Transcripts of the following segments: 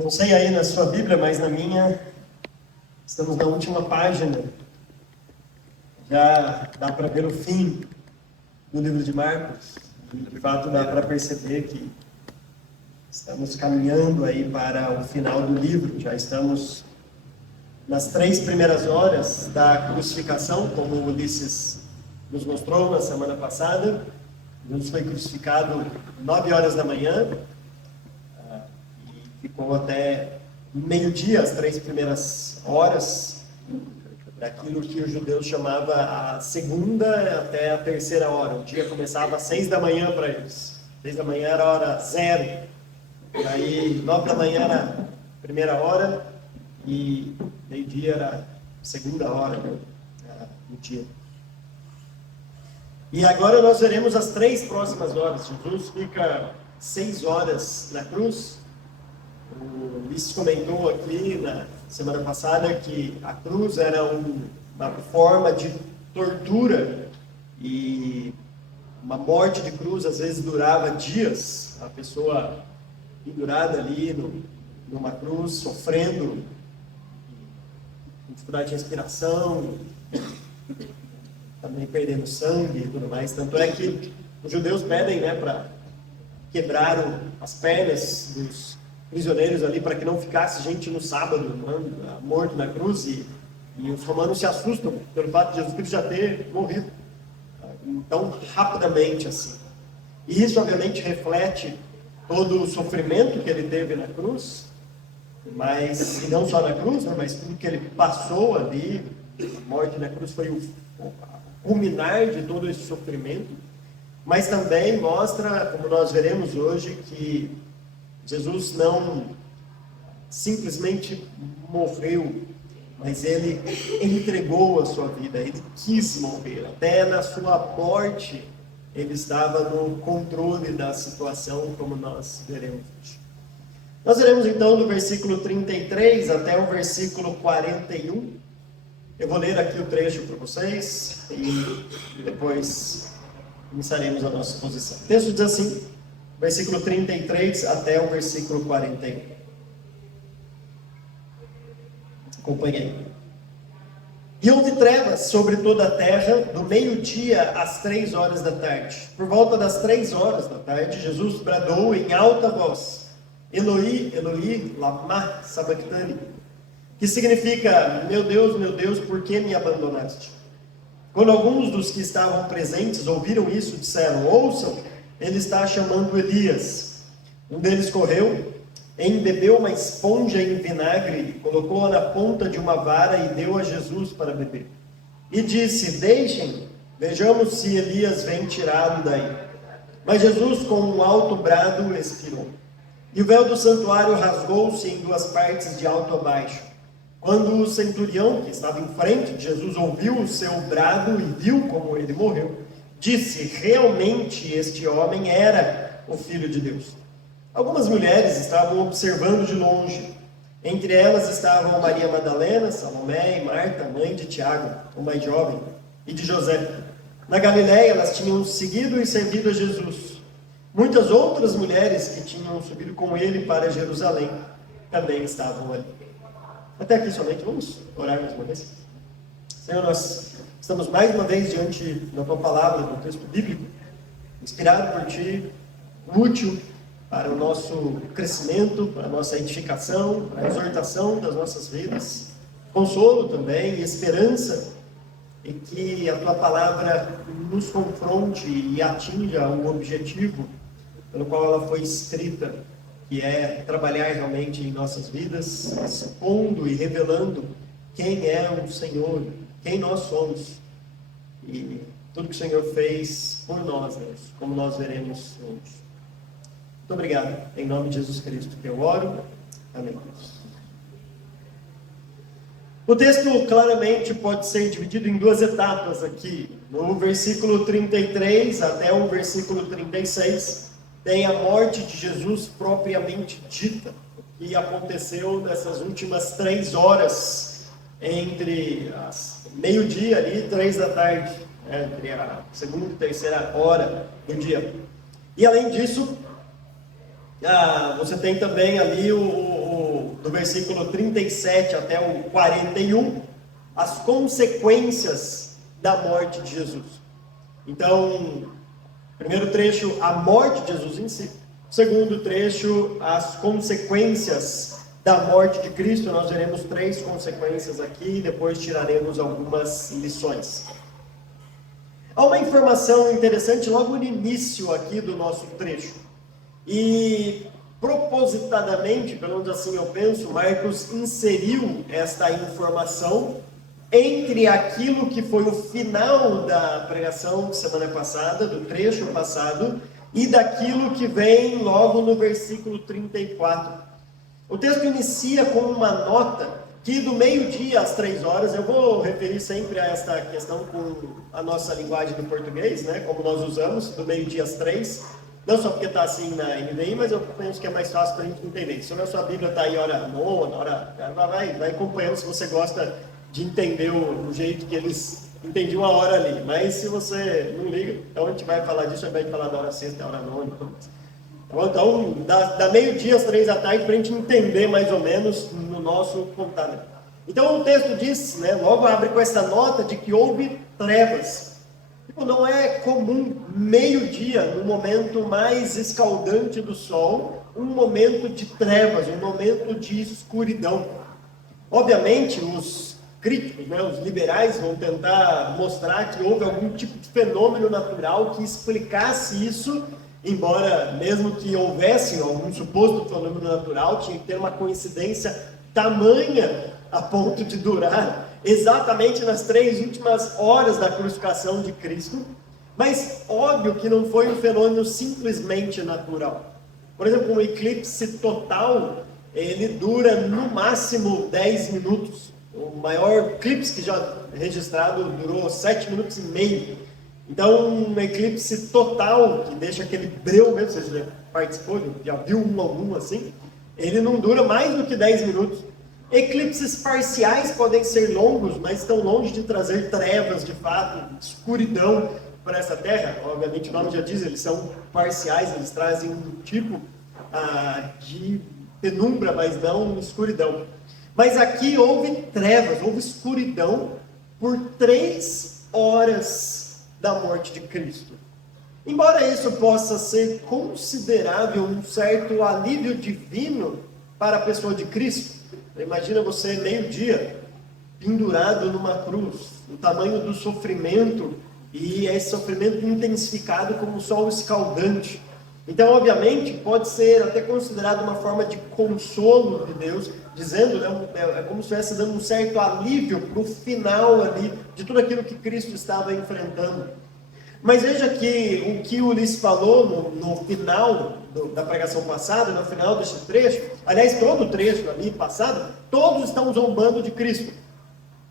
Não sei aí na sua Bíblia, mas na minha, estamos na última página. Já dá para ver o fim do livro de Marcos. De fato, dá para perceber que estamos caminhando aí para o final do livro. Já estamos nas 3 primeiras horas da crucificação, como o Ulisses nos mostrou na semana passada. Jesus foi crucificado 9 horas da manhã. Ficou até meio-dia, as 3 primeiras horas, daquilo que os judeus chamavam a segunda até a terceira hora. O dia começava às 6 da manhã para eles. 6 da manhã era a hora zero. Aí 9 da manhã era a primeira hora e meio-dia era a segunda hora do dia. E agora nós veremos as 3 próximas horas. Jesus fica 6 horas na cruz. O Ulisses comentou aqui na semana passada que a cruz era uma forma de tortura e uma morte de cruz às vezes durava dias, a pessoa pendurada ali numa cruz, sofrendo, com dificuldade de respiração, também perdendo sangue e tudo mais. Tanto é que os judeus pedem, para quebrar as pernas dos prisioneiros ali, para que não ficasse gente no sábado morto na cruz, e os romanos se assustam pelo fato de Jesus Cristo já ter morrido tão rapidamente assim. E isso obviamente reflete todo o sofrimento que ele teve na cruz, mas, e não só na cruz, mas tudo que ele passou ali. A morte na cruz foi o culminar de todo esse sofrimento, mas também mostra, como nós veremos hoje, que Jesus não simplesmente morreu, mas ele entregou a sua vida, ele quis morrer. Até na sua morte, ele estava no controle da situação, como nós veremos hoje. Nós veremos então do versículo 33 até o versículo 41. Eu vou ler aqui o trecho para vocês e depois começaremos a nossa exposição. O texto diz assim: versículo 33 até o versículo 41. Acompanhei. E houve trevas sobre toda a terra, do meio-dia às 3 horas da tarde. Por volta das 3 horas da tarde, Jesus bradou em alta voz: Eloi, Eloi, lama sabachthani, que significa: meu Deus, por que me abandonaste? Quando alguns dos que estavam presentes ouviram isso, disseram: ouçam, ele está chamando Elias. Um deles correu, embebeu uma esponja em vinagre, colocou-a na ponta de uma vara e deu a Jesus para beber. E disse: deixem, vejamos se Elias vem tirá-lo daí. Mas Jesus, com um alto brado, expirou. E o véu do santuário rasgou-se em 2 partes, de alto a baixo. Quando o centurião, que estava em frente de Jesus, ouviu o seu brado e viu como ele morreu, disse: realmente este homem era o Filho de Deus. Algumas mulheres estavam observando de longe. Entre elas estavam Maria Madalena, Salomé e Marta, mãe de Tiago, o mais jovem, e de José. Na Galiléia elas tinham seguido e servido a Jesus. Muitas outras mulheres que tinham subido com ele para Jerusalém também estavam ali. Até aqui somente, vamos orar mais uma vez. Senhor, nós estamos mais uma vez diante da Tua Palavra, do texto bíblico, inspirado por Ti, útil para o nosso crescimento, para a nossa edificação, para a exortação das nossas vidas, consolo também e esperança, em que a Tua Palavra nos confronte e atinja o objetivo pelo qual ela foi escrita, que é trabalhar realmente em nossas vidas, expondo e revelando quem é o Senhor, quem nós somos e tudo que o Senhor fez por nós, Deus, como nós veremos hoje. Muito obrigado. Em nome de Jesus Cristo que eu oro. Amém. O texto claramente pode ser dividido em 2 etapas aqui. No versículo 33 até o versículo 36, tem a morte de Jesus propriamente dita, o que aconteceu nessas últimas 3 horas, entre meio-dia ali e 3 da tarde, entre a segunda e terceira hora do dia. E além disso, você tem também ali do versículo 37 até o 41, as consequências da morte de Jesus. Então, primeiro trecho, a morte de Jesus em si. Segundo trecho, as consequências da morte de Cristo. Nós veremos 3 consequências aqui e depois tiraremos algumas lições. Há uma informação interessante logo no início aqui do nosso trecho. E propositadamente, pelo menos assim eu penso, Marcos inseriu esta informação entre aquilo que foi o final da pregação semana passada, do trecho passado, e daquilo que vem logo no versículo 34. O texto inicia com uma nota que do meio-dia às 3 horas, eu vou referir sempre a esta questão com a nossa linguagem do português, né, como nós usamos, do meio-dia às 3, não só porque está assim na NVI, mas eu penso que é mais fácil para a gente entender. Se a sua Bíblia está aí hora nona, vai acompanhando se você gosta de entender o jeito que eles entendiam a hora ali. Mas se você não liga, então a gente vai falar disso ao invés de falar da hora sexta, hora nona e tudo mais. Então, da meio-dia às 3 da tarde, para a gente entender mais ou menos no nosso computador. Então, o texto diz, né, logo abre com essa nota de que houve trevas. Não é comum meio-dia, no momento mais escaldante do sol, um momento de trevas, um momento de escuridão. Obviamente, os críticos, né, os liberais, vão tentar mostrar que houve algum tipo de fenômeno natural que explicasse isso. Embora, mesmo que houvesse algum suposto fenômeno natural, tinha que ter uma coincidência tamanha a ponto de durar exatamente nas 3 últimas horas da crucificação de Cristo. Mas óbvio que não foi um fenômeno simplesmente natural. Por exemplo, um eclipse total, ele dura no máximo 10 minutos. O maior eclipse que já registrado durou 7 minutos e meio. Então, um eclipse total, que deixa aquele breu mesmo, você já participou, já viu algum assim, ele não dura mais do que 10 minutos. Eclipses parciais podem ser longos, mas estão longe de trazer trevas, de fato, escuridão para essa terra. Obviamente, o nome já diz, eles são parciais, eles trazem um tipo de penumbra, mas não escuridão. Mas aqui houve trevas, houve escuridão por 3 horas da morte de Cristo. Embora isso possa ser considerável um certo alívio divino para a pessoa de Cristo, imagina você meio-dia pendurado numa cruz, o tamanho do sofrimento e esse sofrimento intensificado como o sol escaldante. Então, obviamente, pode ser até considerado uma forma de consolo de Deus, dizendo, né, é como se estivesse dando um certo alívio para o final ali de tudo aquilo que Cristo estava enfrentando. Mas veja que o que o Ulisses falou no final da pregação passada, no final deste trecho, aliás, todo o trecho ali passado, todos estão zombando de Cristo.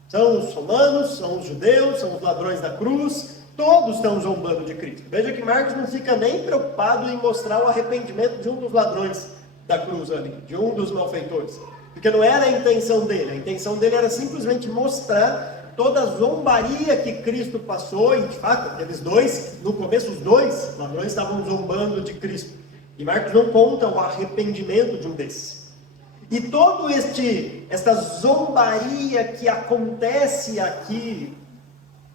São os romanos, são os judeus, são os ladrões da cruz, todos estão zombando de Cristo. Veja que Marcos não fica nem preocupado em mostrar o arrependimento de um dos ladrões da cruz ali, de um dos malfeitores. Porque não era a intenção dele era simplesmente mostrar toda a zombaria que Cristo passou, e de fato, aqueles dois, no começo os dois ladrões estavam zombando de Cristo. E Marcos não conta o arrependimento de um desses. E toda esta zombaria que acontece aqui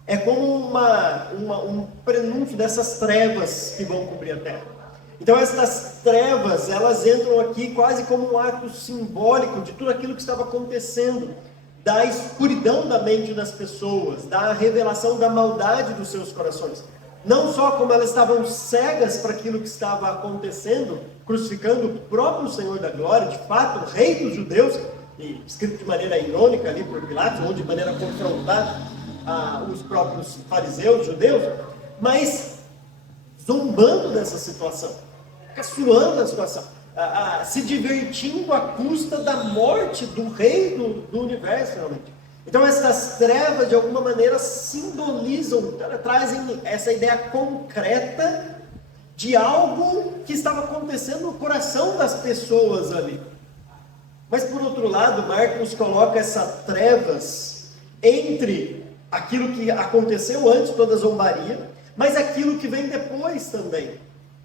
é como um prenúncio dessas trevas que vão cobrir a terra. Então essas trevas, elas entram aqui quase como um ato simbólico de tudo aquilo que estava acontecendo, da escuridão da mente das pessoas, da revelação da maldade dos seus corações. Não só como elas estavam cegas para aquilo que estava acontecendo, crucificando o próprio Senhor da Glória, de fato, o Rei dos Judeus, e escrito de maneira irônica ali por Pilatos, ou de maneira a confrontar os próprios fariseus, judeus, mas zombando dessa situação, caçoando da situação, se divertindo à custa da morte do Rei do universo, realmente. Então essas trevas, de alguma maneira, simbolizam, trazem essa ideia concreta de algo que estava acontecendo no coração das pessoas ali. Mas, por outro lado, Marcos coloca essas trevas entre aquilo que aconteceu antes, toda a zombaria, mas aquilo que vem depois também.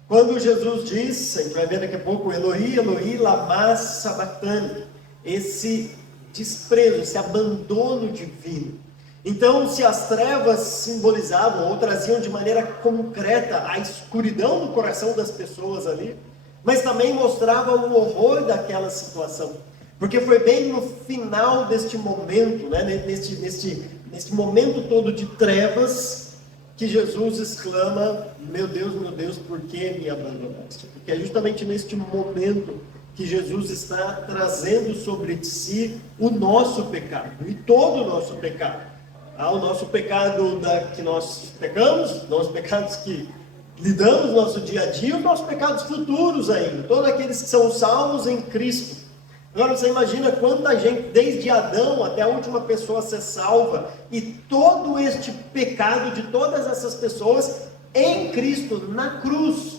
Quando Jesus diz, a gente vai ver daqui a pouco, Eloi, Eloi, lama sabachthani, esse desprezo, esse abandono divino. Então, se as trevas simbolizavam ou traziam de maneira concreta a escuridão no coração das pessoas ali, mas também mostrava o horror daquela situação. Porque foi bem no final deste momento, né, neste momento todo de trevas, que Jesus exclama: meu Deus, por que me abandonaste? Porque é justamente neste momento que Jesus está trazendo sobre si o nosso pecado, e todo o nosso pecado. O nosso pecado que nós pecamos, nossos pecados que lidamos no nosso dia a dia, os nossos pecados futuros ainda, todos aqueles que são salvos em Cristo. Agora você imagina quanta gente, desde Adão até a última pessoa a ser salva, e todo este pecado de todas essas pessoas em Cristo, na cruz.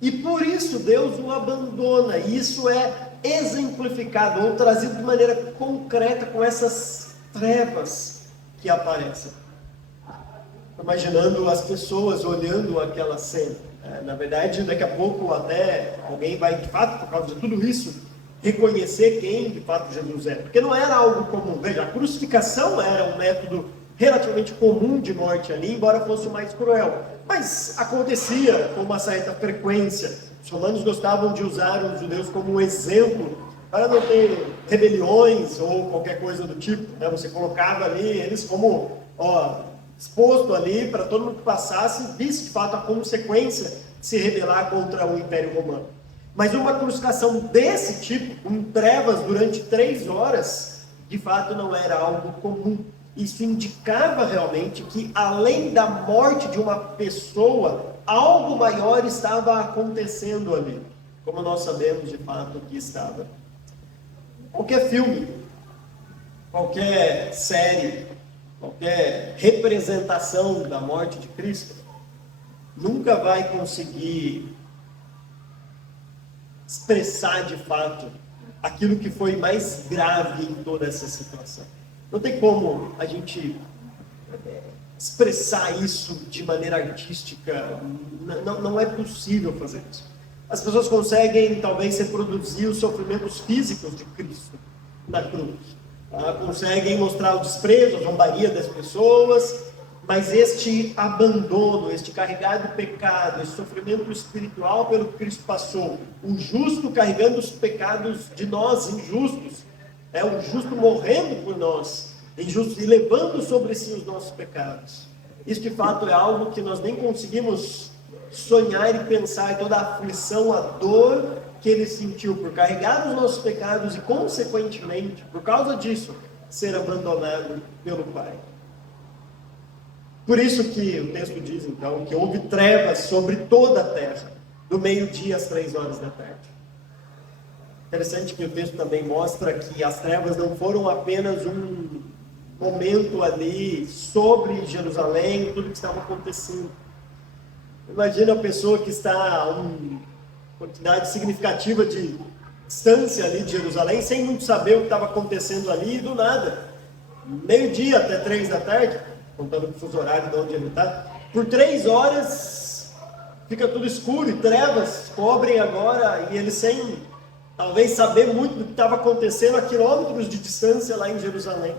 E por isso Deus o abandona, e isso é exemplificado ou trazido de maneira concreta com essas trevas que aparecem. Imaginando as pessoas olhando aquela cena. Na verdade, daqui a pouco até alguém vai, de fato, por causa de tudo isso, reconhecer quem de fato Jesus é. Porque não era algo comum. Veja, a crucificação era um método relativamente comum de morte ali, embora fosse o mais cruel. Mas acontecia com uma certa frequência. Os romanos gostavam de usar os judeus como um exemplo para não ter rebeliões ou qualquer coisa do tipo. Você colocava ali eles como exposto ali para todo mundo que passasse, visse de fato a consequência de se rebelar contra o Império Romano. Mas uma crucificação desse tipo, com trevas durante 3 horas, de fato não era algo comum. Isso indicava realmente que, além da morte de uma pessoa, algo maior estava acontecendo ali, como nós sabemos de fato que estava. Qualquer filme, qualquer série, qualquer representação da morte de Cristo nunca vai conseguir expressar de fato aquilo que foi mais grave em toda essa situação. Não tem como a gente expressar isso de maneira artística, não é possível fazer isso. As pessoas conseguem talvez reproduzir os sofrimentos físicos de Cristo na cruz, conseguem mostrar o desprezo, a zombaria das pessoas, mas este abandono, este carregado de pecado, esse sofrimento espiritual pelo que Cristo passou, o justo carregando os pecados de nós, injustos, o justo morrendo por nós, injustos, e levando sobre si os nossos pecados. Isso de fato é algo que nós nem conseguimos sonhar e pensar, toda a aflição, a dor que ele sentiu por carregar os nossos pecados e, consequentemente, por causa disso, ser abandonado pelo Pai. Por isso que o texto diz, então, que houve trevas sobre toda a terra, do meio-dia às 3 horas da tarde. Interessante que o texto também mostra que as trevas não foram apenas um momento ali sobre Jerusalém, tudo que estava acontecendo. Imagina a pessoa que está a uma quantidade significativa de distância ali de Jerusalém, sem muito saber o que estava acontecendo ali, e do nada, meio-dia até 3 da tarde, contando com o fuso horário de onde ele está, por 3 horas fica tudo escuro e trevas cobrem agora, e ele sem talvez saber muito do que estava acontecendo a quilômetros de distância lá em Jerusalém.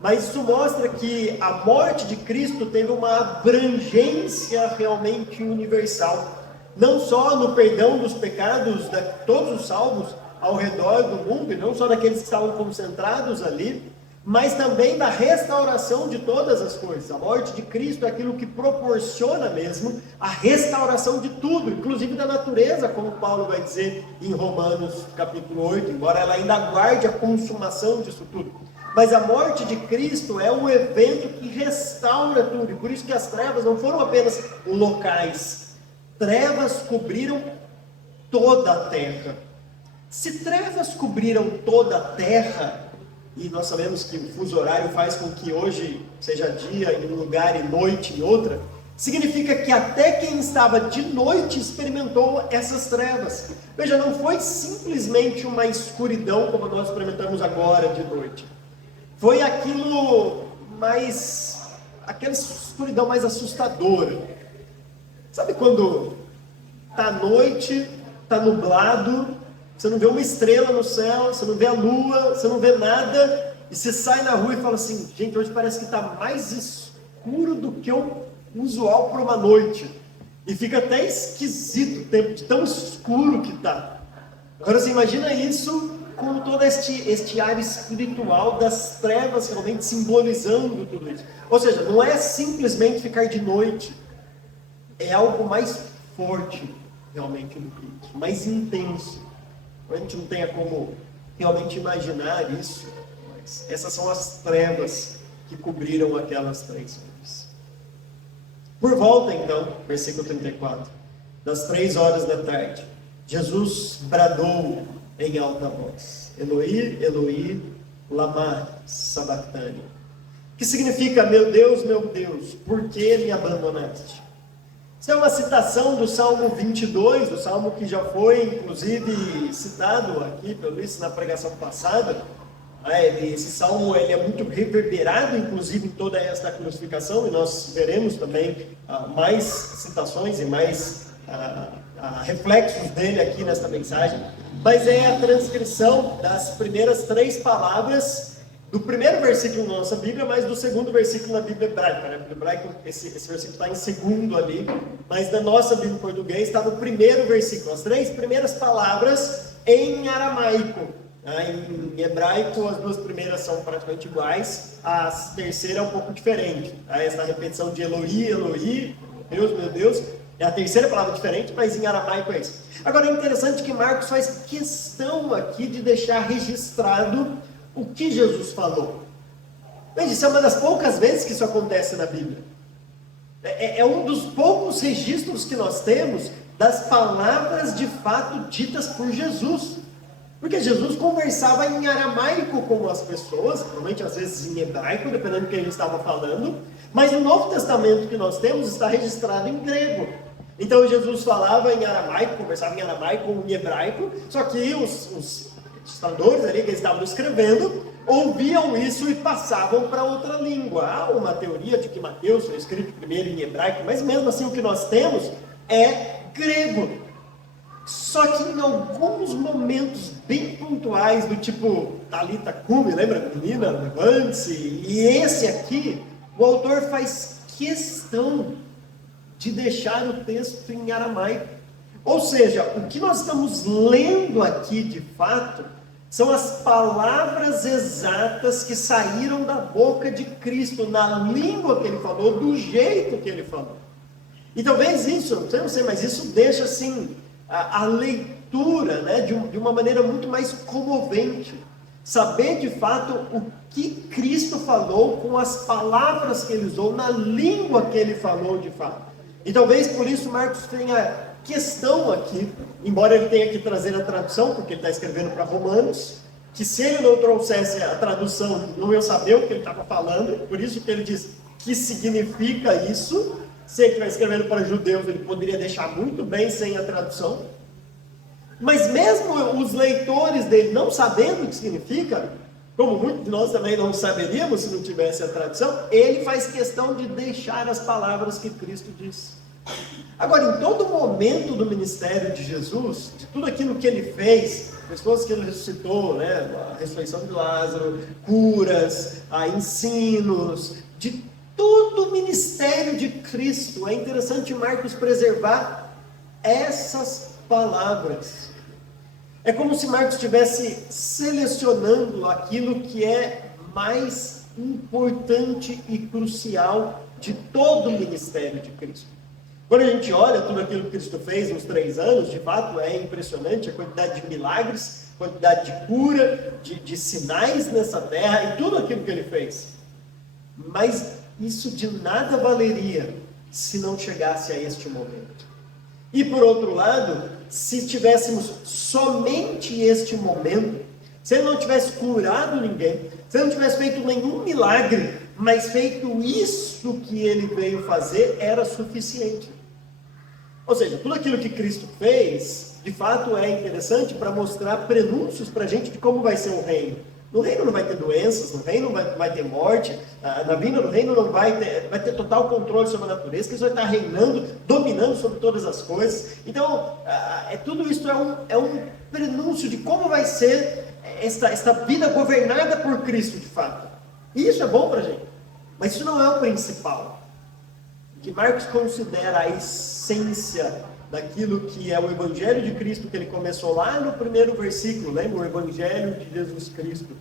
Mas isso mostra que a morte de Cristo teve uma abrangência realmente universal. Não só no perdão dos pecados de todos os salvos ao redor do mundo, e não só daqueles que estavam concentrados ali, mas também da restauração de todas as coisas. A morte de Cristo é aquilo que proporciona mesmo a restauração de tudo, inclusive da natureza, como Paulo vai dizer em Romanos capítulo 8, embora ela ainda aguarde a consumação disso tudo. Mas a morte de Cristo é um evento que restaura tudo, e por isso que as trevas não foram apenas locais. Trevas cobriram toda a terra. Se trevas cobriram toda a terra, e nós sabemos que o fuso horário faz com que hoje seja dia em um lugar e noite em outra, significa que até quem estava de noite experimentou essas trevas. Veja, não foi simplesmente uma escuridão como nós experimentamos agora de noite. Foi aquela escuridão mais assustadora. Sabe quando está noite, está nublado, você não vê uma estrela no céu, você não vê a lua, você não vê nada, e você sai na rua e fala assim, gente, hoje parece que está mais escuro do que o usual para uma noite. E fica até esquisito o tempo de tão escuro que está. Agora você imagina isso com todo este ar espiritual das trevas realmente simbolizando tudo isso. Ou seja, não é simplesmente ficar de noite, é algo mais forte realmente do que isso, mais intenso. A gente não tem como realmente imaginar isso, mas essas são as trevas que cobriram aquelas 3 horas. Por volta então, versículo 34, das 3 horas da tarde, Jesus bradou em alta voz, Eloi, Eloi, lama sabachthani, que significa, meu Deus, por que me abandonaste? Isso é uma citação do Salmo 22, o salmo que já foi, inclusive, citado aqui pelo Luiz na pregação passada. Esse salmo ele é muito reverberado, inclusive, em toda esta crucificação, e nós veremos também mais citações e mais reflexos dele aqui nesta mensagem. Mas é a transcrição das primeiras 3 palavras do primeiro versículo na nossa Bíblia, mas do segundo versículo na Bíblia hebraica. Né? No hebraico, esse versículo está em segundo ali, mas na nossa Bíblia em português está no primeiro versículo. As 3 primeiras palavras em aramaico. Em hebraico, as 2 primeiras são praticamente iguais, a terceira é um pouco diferente. Essa repetição de Eloi, Eloi, meu Deus, é a terceira palavra diferente, mas em aramaico é isso. Agora é interessante que Marcos faz questão aqui de deixar registrado o que Jesus falou. Veja, isso é uma das poucas vezes que isso acontece na Bíblia. É um dos poucos registros que nós temos das palavras de fato ditas por Jesus. Porque Jesus conversava em aramaico com as pessoas, provavelmente às vezes em hebraico, dependendo do que ele estava falando, mas no Novo Testamento que nós temos está registrado em grego. Então Jesus falava em aramaico, conversava em aramaico ou em hebraico, só que os registradores ali que eles estavam escrevendo ouviam isso e passavam para outra língua. Há uma teoria de que Mateus foi escrito primeiro em hebraico, mas mesmo assim o que nós temos é grego. Só que em alguns momentos bem pontuais, do tipo Talita Cumi, lembra? Menina, levante-se. E esse aqui, o autor faz questão de deixar o texto em aramaico. Ou seja, o que nós estamos lendo aqui de fato são as palavras exatas que saíram da boca de Cristo, na língua que ele falou, do jeito que ele falou. E talvez isso, não sei, mas isso deixa assim a leitura, né, de uma maneira muito mais comovente. Saber de fato o que Cristo falou com as palavras que ele usou, na língua que ele falou de fato. E talvez por isso Marcos tenha questão aqui, embora ele tenha que trazer a tradução, porque ele está escrevendo para Romanos, que se ele não trouxesse a tradução, não ia saber o que ele estava falando, por isso que ele diz que significa isso. Se ele estiver escrevendo para judeus, ele poderia deixar muito bem sem a tradução. Mas mesmo os leitores dele não sabendo o que significa, como muitos de nós também não saberíamos se não tivesse a tradução, ele faz questão de deixar as palavras que Cristo disse. Agora, em todo momento do ministério de Jesus, de tudo aquilo que ele fez, pessoas que ele ressuscitou, né, a ressurreição de Lázaro, curas, ensinos, de todo o ministério de Cristo, é interessante Marcos preservar essas palavras. É como se Marcos estivesse selecionando aquilo que é mais importante e crucial de todo o ministério de Cristo. Quando a gente olha tudo aquilo que Cristo fez nos 3 anos, de fato é impressionante a quantidade de milagres, quantidade de cura, de sinais nessa terra e tudo aquilo que ele fez. Mas isso de nada valeria se não chegasse a este momento. E por outro lado, se tivéssemos somente este momento, se ele não tivesse curado ninguém, se ele não tivesse feito nenhum milagre, mas feito isso que ele veio fazer, era suficiente. Ou seja, tudo aquilo que Cristo fez, de fato é interessante para mostrar prenúncios para a gente de como vai ser o reino. No reino não vai ter doenças, no reino não vai ter morte, na vinda do reino não vai ter total controle sobre a natureza, que Ele vai estar reinando, dominando sobre todas as coisas. Então, tudo isso é um prenúncio de como vai ser esta vida governada por Cristo de fato. E isso é bom para a gente, mas isso não é o principal. O que Marcos considera a essência daquilo que é o Evangelho de Cristo, que ele começou lá no primeiro versículo, lembra? O Evangelho de Jesus Cristo.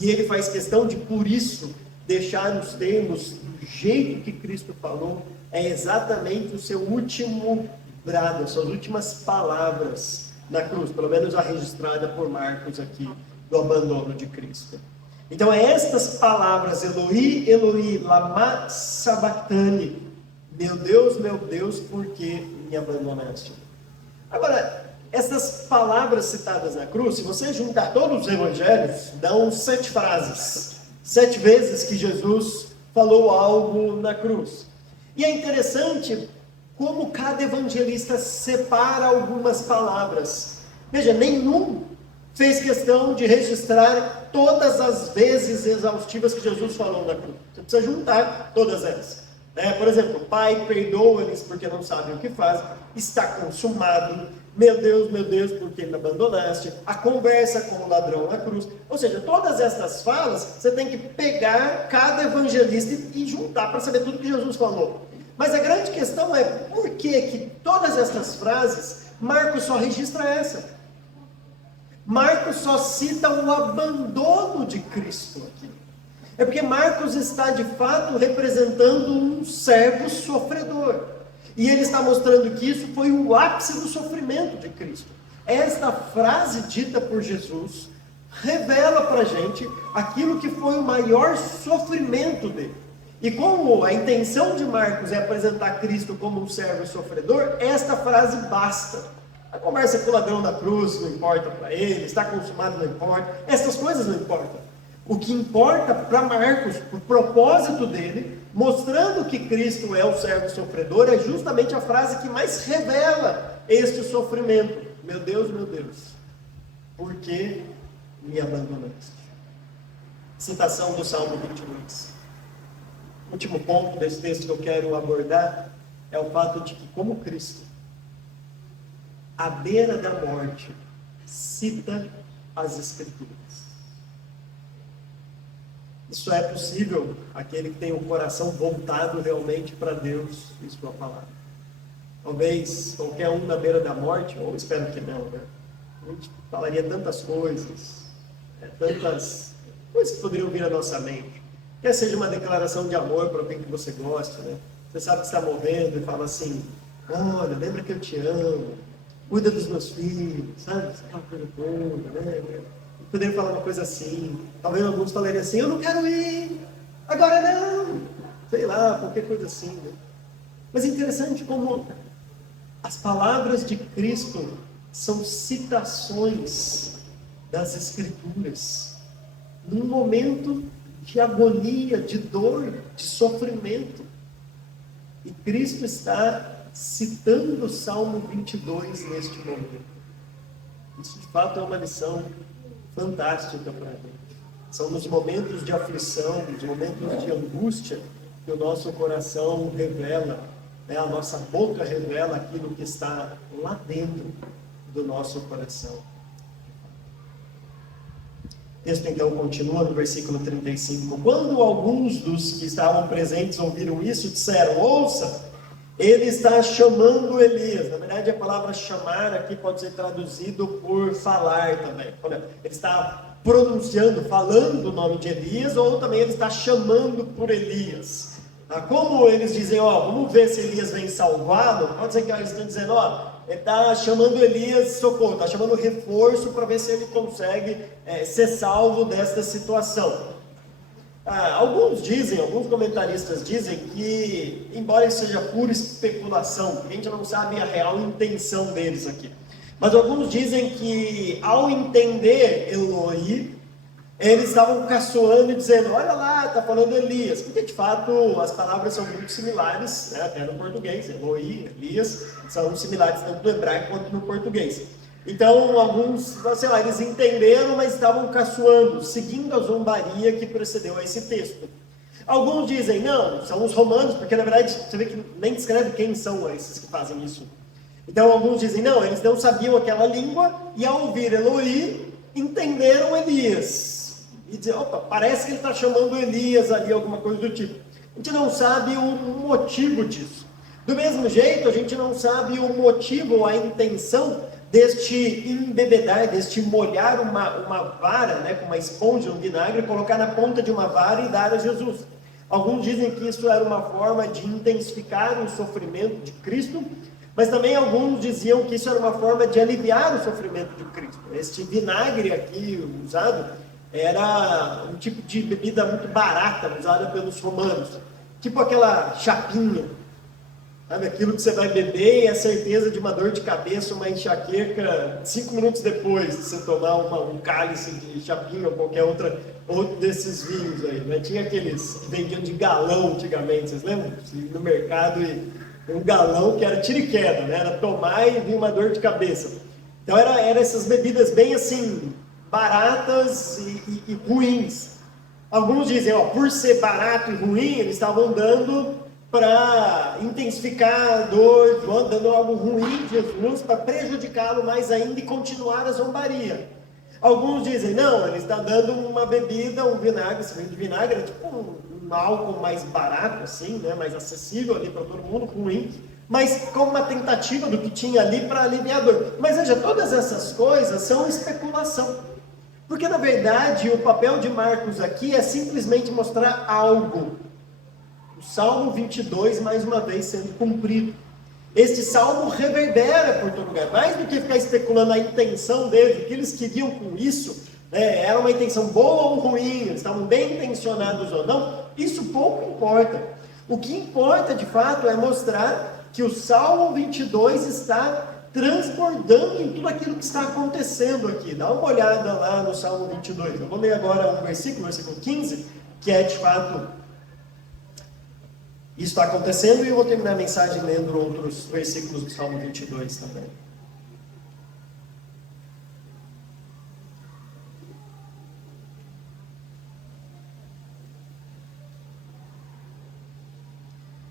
E ele faz questão de, por isso, deixar os termos do jeito que Cristo falou, é exatamente o seu último brado, as suas últimas palavras na cruz, pelo menos a registrada por Marcos aqui, do abandono de Cristo. Então, é estas palavras, Eloi, Eloi, lama sabachthani, meu Deus, por que me abandonaste? Agora, essas palavras citadas na cruz, se você juntar todos os evangelhos, dão 7 frases. 7 vezes que Jesus falou algo na cruz. E é interessante como cada evangelista separa algumas palavras. Veja, nenhum fez questão de registrar todas as vezes exaustivas que Jesus falou na cruz. Você precisa juntar todas elas. Por exemplo, Pai, perdoa-lhes porque não sabem o que fazem, está consumado, meu Deus, por que me abandonaste, a conversa com o ladrão na cruz. Ou seja, todas essas falas, você tem que pegar cada evangelista e juntar para saber tudo que Jesus falou. Mas a grande questão é, por que todas essas frases, Marcos só registra essa? Marcos só cita o abandono de Cristo aqui. É porque Marcos está de fato representando um servo sofredor. E ele está mostrando que isso foi o ápice do sofrimento de Cristo. Esta frase dita por Jesus revela para a gente aquilo que foi o maior sofrimento dele. E como a intenção de Marcos é apresentar Cristo como um servo sofredor, esta frase basta. A conversa com o ladrão da cruz não importa para ele, está consumado não importa, essas coisas não importam. O que importa para Marcos, o propósito dele, mostrando que Cristo é o servo sofredor, é justamente a frase que mais revela este sofrimento. Meu Deus, por que me abandonaste? Citação do Salmo 22. O último ponto desse texto que eu quero abordar é o fato de que, como Cristo, à beira da morte, cita as Escrituras. Isso é possível aquele que tem o coração voltado realmente para Deus e sua palavra. Talvez qualquer um na beira da morte, ou espero que não, né? A gente falaria tantas coisas, tantas coisas que poderiam vir à nossa mente. Quer seja uma declaração de amor para alguém que você gosta, né? Você sabe que está morrendo e fala assim, olha, lembra que eu te amo, cuida dos meus filhos, sabe? Aquela coisa toda, né? Poderiam falar uma coisa assim, talvez alguns falariam assim, eu não quero ir, agora não, sei lá, qualquer coisa assim, né? Mas é interessante como as palavras de Cristo são citações das Escrituras, num momento de agonia, de dor, de sofrimento. E Cristo está citando o Salmo 22 neste momento. Isso de fato é uma lição fantástica para a gente. São nos momentos de aflição, nos momentos de angústia, que o nosso coração revela, né? A nossa boca revela aquilo que está lá dentro do nosso coração. O texto então continua no versículo 35. Quando alguns dos que estavam presentes ouviram isso, disseram, ouça, ele está chamando Elias. Na verdade, a palavra chamar aqui pode ser traduzido por falar também. Ele está pronunciando, falando o nome de Elias, ou também ele está chamando por Elias. Como eles dizem, vamos ver se Elias vem salvá-lo, pode ser que eles estão dizendo, ele está chamando Elias, socorro, está chamando reforço para ver se ele consegue ser salvo desta situação. Alguns comentaristas dizem que, embora isso seja pura especulação, a gente não sabe a real intenção deles aqui, mas alguns dizem que, ao entender Eloi, eles estavam caçoando e dizendo, olha lá, está falando Elias, porque de fato as palavras são muito similares, né, até no português, Eloi, Elias, são similares tanto no hebraico quanto no português. Então, alguns, sei lá, eles entenderam, mas estavam caçoando, seguindo a zombaria que precedeu a esse texto. Alguns dizem, não, são os romanos, porque na verdade você vê que nem descreve quem são esses que fazem isso. Então, alguns dizem, não, eles não sabiam aquela língua, e ao ouvir Eloi, entenderam Elias. E dizem, opa, parece que ele está chamando Elias ali, alguma coisa do tipo. A gente não sabe o motivo disso. Do mesmo jeito, a gente não sabe o motivo ou a intenção deste embebedar, deste molhar uma vara, né, com uma esponja, um vinagre, colocar na ponta de uma vara e dar a Jesus. Alguns dizem que isso era uma forma de intensificar o sofrimento de Cristo, mas também alguns diziam que isso era uma forma de aliviar o sofrimento de Cristo. Este vinagre aqui usado era um tipo de bebida muito barata, usada pelos romanos, tipo aquela chapinha. Sabe, aquilo que você vai beber e é certeza de uma dor de cabeça, uma enxaqueca, 5 minutos depois de você tomar um cálice de chapinha ou qualquer outro desses vinhos aí, né? Tinha aqueles que vendiam de galão antigamente, vocês lembram? No mercado, e um galão que era tiro e queda, né? Era tomar e vinha uma dor de cabeça. Então era essas bebidas bem assim, baratas e ruins. Alguns dizem, ó, por ser barato e ruim, eles estavam dando para intensificar a dor, dando algo ruim de Jesus, para prejudicá-lo mais ainda e continuar a zombaria. Alguns dizem, não, ele está dando uma bebida, um vinagre, esse vinho de vinagre, é tipo um álcool mais barato, assim, né, mais acessível ali para todo mundo, ruim, mas como uma tentativa do que tinha ali para aliviar a dor. Mas veja, todas essas coisas são especulação. Porque, na verdade, o papel de Marcos aqui é simplesmente mostrar algo. O Salmo 22, mais uma vez, sendo cumprido. Este salmo reverbera por todo lugar. Mais do que ficar especulando a intenção deles, o que eles queriam com isso, né, era uma intenção boa ou ruim, eles estavam bem intencionados ou não, isso pouco importa. O que importa, de fato, é mostrar que o Salmo 22 está transbordando em tudo aquilo que está acontecendo aqui. Dá uma olhada lá no Salmo 22. Eu vou ler agora um versículo 15, que é, de fato, isso está acontecendo, e eu vou terminar a mensagem lendo outros versículos do Salmo 22 também.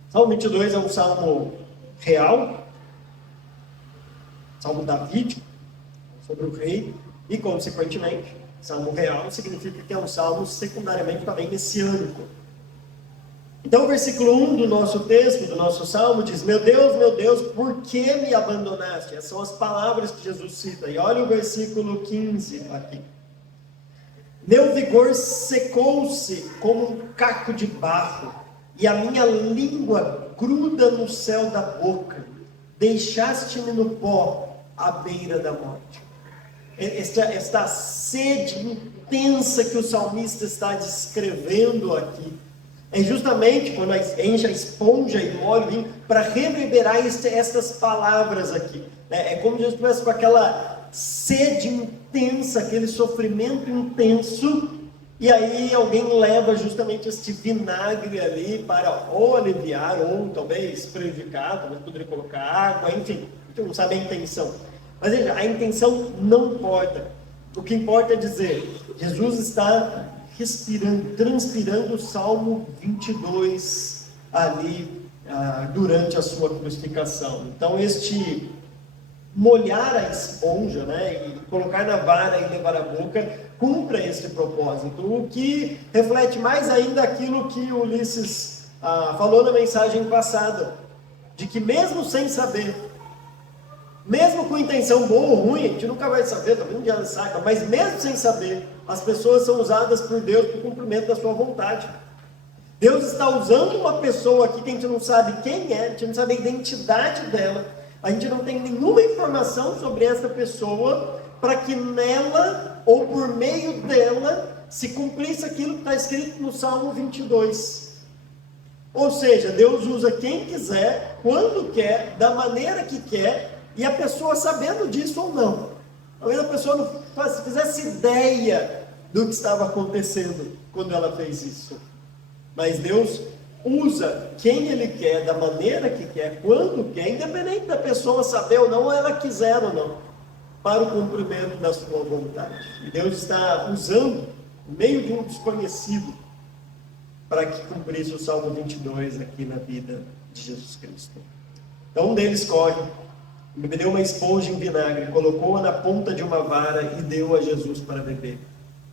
Salmo 22 é um salmo real, salmo davídico, sobre o rei, e consequentemente, salmo real significa que é um salmo secundariamente também messiânico. Então o versículo 1 do nosso texto, do nosso salmo, diz, meu Deus, por que me abandonaste? Essas são as palavras que Jesus cita. E olha o versículo 15 aqui. Meu vigor secou-se como um caco de barro, e a minha língua gruda no céu da boca. Deixaste-me no pó, à beira da morte. Esta sede intensa que o salmista está descrevendo aqui, é justamente quando enche a esponja e molha o vinho, para reverberar estas palavras aqui. É como se Jesus estivesse com aquela sede intensa, aquele sofrimento intenso, e aí alguém leva justamente este vinagre ali para ou aliviar, ou talvez prejudicar, talvez poderia colocar água, enfim, a gente não sabe a intenção. Mas veja, a intenção não importa. O que importa é dizer, Jesus está respirando, transpirando o Salmo 22 ali durante a sua crucificação. Então este molhar a esponja, né, e colocar na vara e levar à boca, cumpra esse propósito. O que reflete mais ainda aquilo que Ulisses falou na mensagem passada, de que mesmo sem saber, mesmo com intenção boa ou ruim, a gente nunca vai saber, talvez um dia ela saiba, mas mesmo sem saber, as pessoas são usadas por Deus para o cumprimento da sua vontade. Deus está usando uma pessoa aqui que a gente não sabe quem é, a gente não sabe a identidade dela, a gente não tem nenhuma informação sobre essa pessoa, para que nela, ou por meio dela, se cumprisse aquilo que está escrito no Salmo 22. Ou seja, Deus usa quem quiser, quando quer, da maneira que quer, e a pessoa sabendo disso ou não. Talvez a pessoa não fizesse ideia do que estava acontecendo quando ela fez isso. Mas Deus usa quem Ele quer, da maneira que quer, quando quer, independente da pessoa saber ou não, ou ela quiser ou não. para o cumprimento da sua vontade. E Deus está usando o meio de um desconhecido para que cumprisse o Salmo 22 aqui na vida de Jesus Cristo. Então um deles corre, bebeu uma esponja em vinagre, colocou-a na ponta de uma vara e deu a Jesus para beber.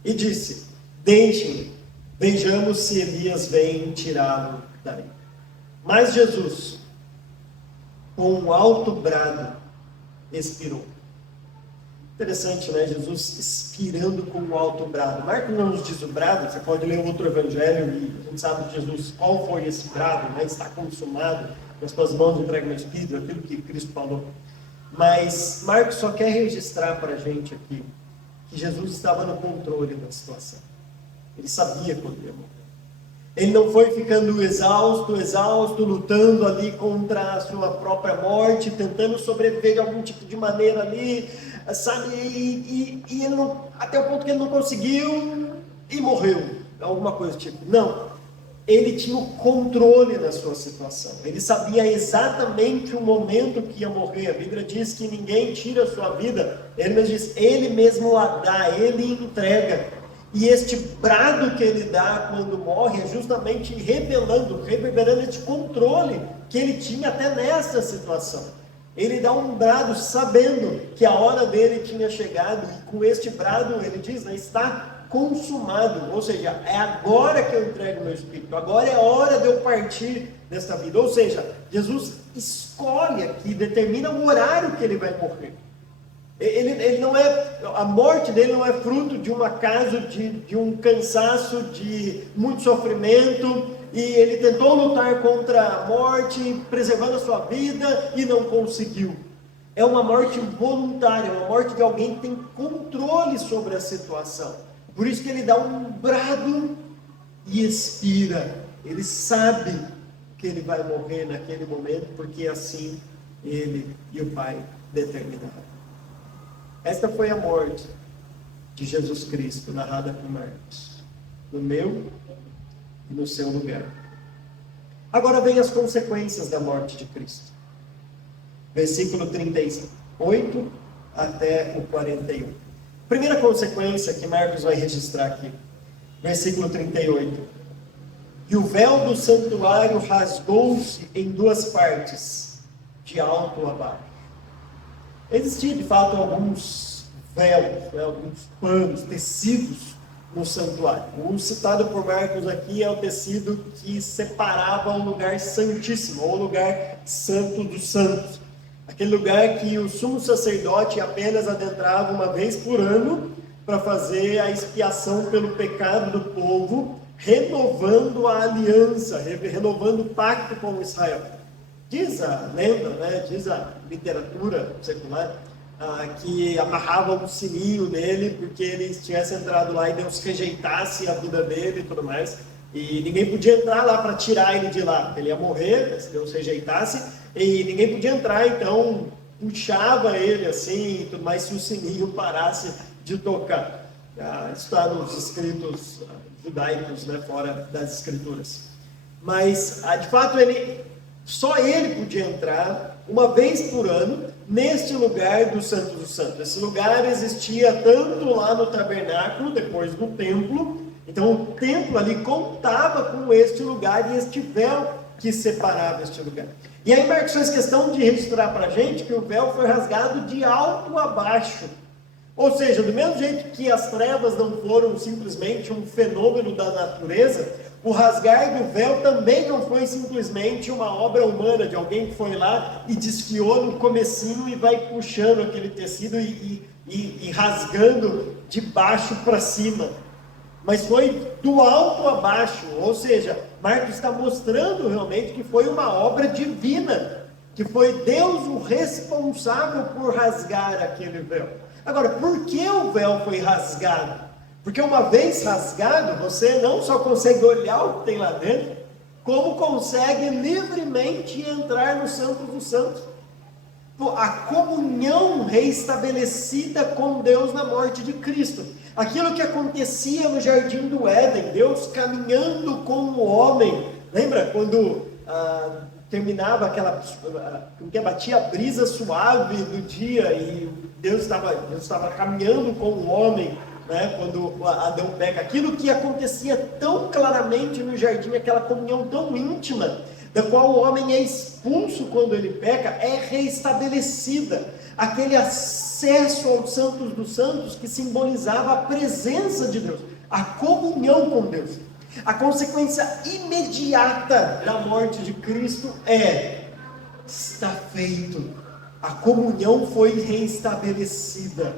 E disse: deixem, vejamos se Elias vem tirá-lo daí. Mas Jesus, com um alto brado, expirou. Interessante, né? Jesus expirando com um alto brado. Marcos não nos diz o brado, você pode ler outro evangelho e a gente sabe de Jesus qual foi esse brado, né? Está consumado, nas tuas mãos entrega meu espírito, aquilo que Cristo falou. Mas Marcos só quer registrar para a gente aqui que Jesus estava no controle da situação. Ele sabia quando ia morrer. Ele não foi ficando exausto, lutando ali contra a sua própria morte, tentando sobreviver de algum tipo de maneira ali, sabe? E ele não, até o ponto que ele não conseguiu e morreu, alguma coisa do tipo. Não. Ele tinha o controle da sua situação. Ele sabia exatamente o momento que ia morrer. A Bíblia diz que ninguém tira a sua vida. Ele mesmo diz, ele mesmo a dá, ele entrega. E este brado que ele dá quando morre é justamente revelando este controle que ele tinha até nessa situação. Ele dá um brado sabendo que a hora dele tinha chegado, e com este brado ele diz, né, está consumado, ou seja, é agora que eu entrego meu espírito, agora é a hora de eu partir desta vida. Ou seja, Jesus escolhe aqui, determina o horário que ele vai morrer. Ele não é, a morte dele não é fruto de um acaso, de um cansaço, de muito sofrimento, e ele tentou lutar contra a morte, preservando a sua vida, e não conseguiu. É uma morte voluntária, uma morte de alguém que tem controle sobre a situação. Por isso que ele dá um brado e expira. Ele sabe que ele vai morrer naquele momento, porque assim ele e o Pai determinaram. Esta foi a morte de Jesus Cristo, narrada por Marcos, no meu e no seu lugar. Agora vem as consequências da morte de Cristo. Versículo 38 até o 41. Primeira consequência que Marcos vai registrar aqui, versículo 38. E o véu do santuário rasgou-se em duas partes, de alto a baixo. Existia de fato alguns véus, alguns panos, tecidos no santuário. O citado por Marcos aqui é o tecido que separava o lugar santíssimo, ou o lugar santo dos santos. Aquele lugar que o sumo sacerdote apenas adentrava uma vez por ano para fazer a expiação pelo pecado do povo, renovando a aliança, renovando o pacto com Israel. Diz a lenda, né, diz a literatura secular, que amarrava um sininho nele, porque ele tivesse entrado lá e Deus rejeitasse a vida dele e tudo mais. E ninguém podia entrar lá para tirar ele de lá. Ele ia morrer, se Deus rejeitasse, e ninguém podia entrar, então puxava ele assim e tudo mais, se o sininho parasse de tocar. Isso está nos escritos judaicos, né, fora das escrituras. Mas, de fato, só ele podia entrar uma vez por ano neste lugar do Santo dos Santos. Esse lugar existia tanto lá no tabernáculo, depois no templo. Então o templo ali contava com este lugar e este véu que separava este lugar. E aí Marcos fez questão de registrar para a gente que o véu foi rasgado de alto a baixo. Ou seja, do mesmo jeito que as trevas não foram simplesmente um fenômeno da natureza, o rasgar do véu também não foi simplesmente uma obra humana de alguém que foi lá e desfiou no comecinho e vai puxando aquele tecido e rasgando de baixo para cima. Mas foi do alto a baixo, ou seja, Marcos está mostrando realmente que foi uma obra divina, que foi Deus o responsável por rasgar aquele véu. Agora, por que o véu foi rasgado? Porque uma vez rasgado, você não só consegue olhar o que tem lá dentro, como consegue livremente entrar no Santo dos Santos. A comunhão reestabelecida com Deus na morte de Cristo. Aquilo que acontecia no jardim do Éden, Deus caminhando com o homem. Lembra quando terminava batia a brisa suave do dia e Deus estava caminhando com o homem, né, quando Adão peca. Aquilo que acontecia tão claramente no jardim, aquela comunhão tão íntima, da qual o homem é expulso quando ele peca, é reestabelecida. Aquele acesso aos santos dos santos que simbolizava a presença de Deus, a comunhão com Deus. A consequência imediata da morte de Cristo está feito. A comunhão foi reestabelecida.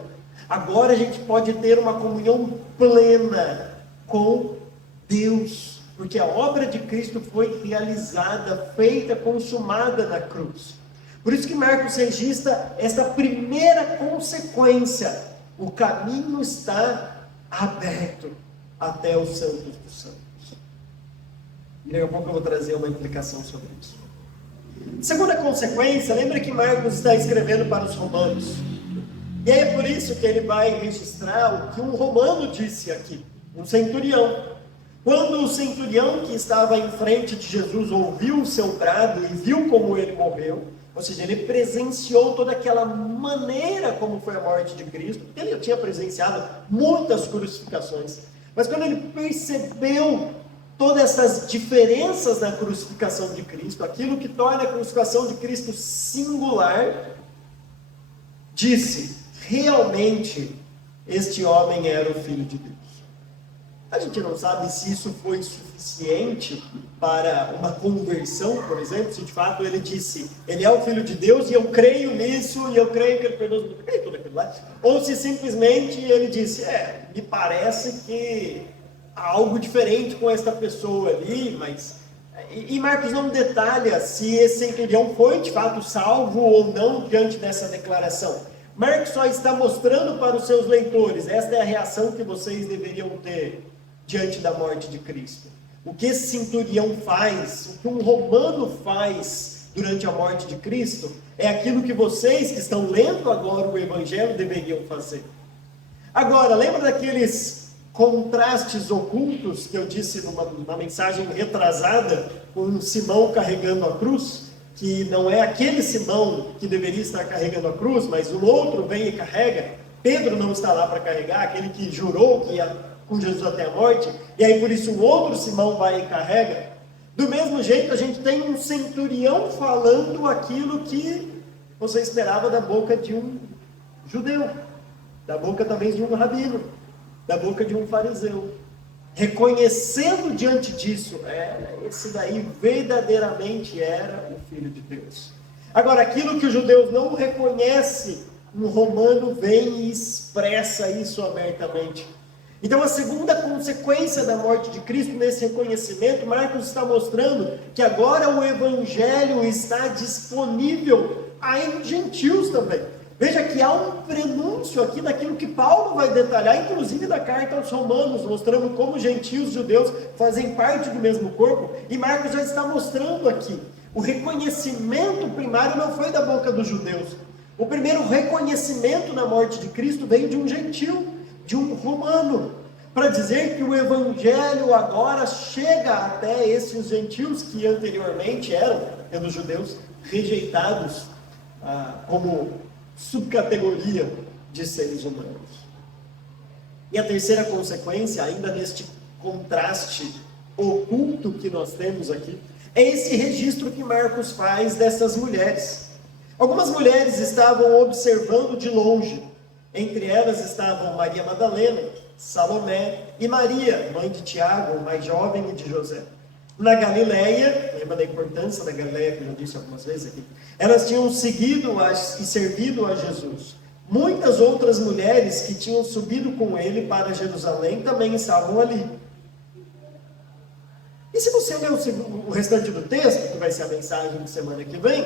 Agora a gente pode ter uma comunhão plena com Deus, porque a obra de Cristo foi realizada, feita, consumada na cruz. Por isso que Marcos registra esta primeira consequência: o caminho está aberto até os santos dos santos. E daqui a pouco eu vou trazer uma implicação sobre isso. Segunda consequência, lembra que Marcos está escrevendo para os romanos. E é por isso que ele vai registrar o que um romano disse aqui, um centurião. Quando o centurião que estava em frente de Jesus ouviu o seu brado e viu como ele morreu, ou seja, ele presenciou toda aquela maneira como foi a morte de Cristo, porque ele já tinha presenciado muitas crucificações, mas quando ele percebeu todas essas diferenças na crucificação de Cristo, aquilo que torna a crucificação de Cristo singular, disse: realmente este homem era o Filho de Deus. A gente não sabe se isso foi suficiente para uma conversão, por exemplo, se de fato ele disse: ele é o Filho de Deus e eu creio nisso, e eu creio que ele perdoa tudo aquilo lá, ou se simplesmente ele disse: me parece que há algo diferente com esta pessoa ali, mas... E Marcos não detalha se esse centurião foi de fato salvo ou não diante dessa declaração. Marcos só está mostrando para os seus leitores: esta é a reação que vocês deveriam ter diante da morte de Cristo. O que esse centurião faz, o que um romano faz durante a morte de Cristo, é aquilo que vocês que estão lendo agora o Evangelho deveriam fazer. Agora, lembra daqueles contrastes ocultos que eu disse numa mensagem retrasada, com Simão carregando a cruz, que não é aquele Simão que deveria estar carregando a cruz, mas o outro vem e carrega. Pedro não está lá para carregar, aquele que jurou que ia com Jesus até a morte, e aí por isso o outro Simão vai e carrega. Do mesmo jeito, a gente tem um centurião falando aquilo que você esperava da boca de um judeu, da boca talvez de um rabino, da boca de um fariseu, reconhecendo diante disso: esse daí verdadeiramente era o Filho de Deus. Agora, aquilo que os judeus não reconhecem, um romano vem e expressa isso abertamente. Então, a segunda consequência da morte de Cristo, nesse reconhecimento, Marcos está mostrando que agora o Evangelho está disponível a gentios também. Veja que há um prenúncio aqui daquilo que Paulo vai detalhar, inclusive da carta aos Romanos, mostrando como gentios e judeus fazem parte do mesmo corpo, e Marcos já está mostrando aqui. O reconhecimento primário não foi da boca dos judeus. O primeiro reconhecimento na morte de Cristo veio de um gentil, de um romano, para dizer que o Evangelho agora chega até esses gentios que anteriormente eram, pelos judeus, rejeitados como subcategoria de seres humanos. E a terceira consequência, ainda neste contraste oculto que nós temos aqui, é esse registro que Marcos faz dessas mulheres. Algumas mulheres estavam observando de longe. Entre elas estavam Maria Madalena, Salomé e Maria, mãe de Tiago, o mais jovem, e de José. Na Galileia, lembra da importância da Galileia, que eu disse algumas vezes aqui, elas tinham seguido e servido a Jesus. Muitas outras mulheres que tinham subido com ele para Jerusalém também estavam ali. E se você ler o restante do texto, que vai ser a mensagem de semana que vem,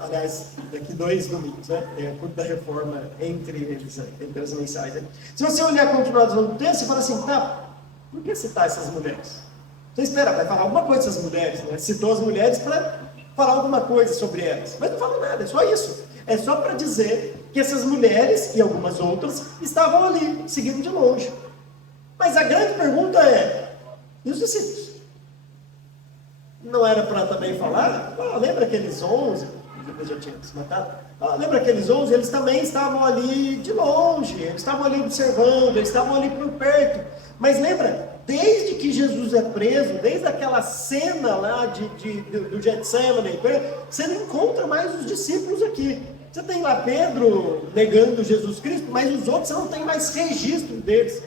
aliás, daqui 2 domingos, né? É o culto da reforma entre eles, entre as mensagens. Se você olhar a continuação do texto, você fala assim: por que citar essas mulheres? Você espera, vai falar alguma coisa dessas mulheres, né? Citou as mulheres para falar alguma coisa sobre elas, mas não fala nada, é só isso. É só para dizer que essas mulheres e algumas outras estavam ali, seguindo de longe. Mas a grande pergunta é: e os discípulos? Não era para também falar? Lembra aqueles 11 Judas já tinha se matado. Lembra aqueles 11? Eles também estavam ali de longe, eles estavam ali observando, eles estavam ali por perto. Mas lembra, desde que Jesus é preso, desde aquela cena lá do Getsemane, você não encontra mais os discípulos aqui. Você tem lá Pedro negando Jesus Cristo, mas os outros você não tem mais registro deles.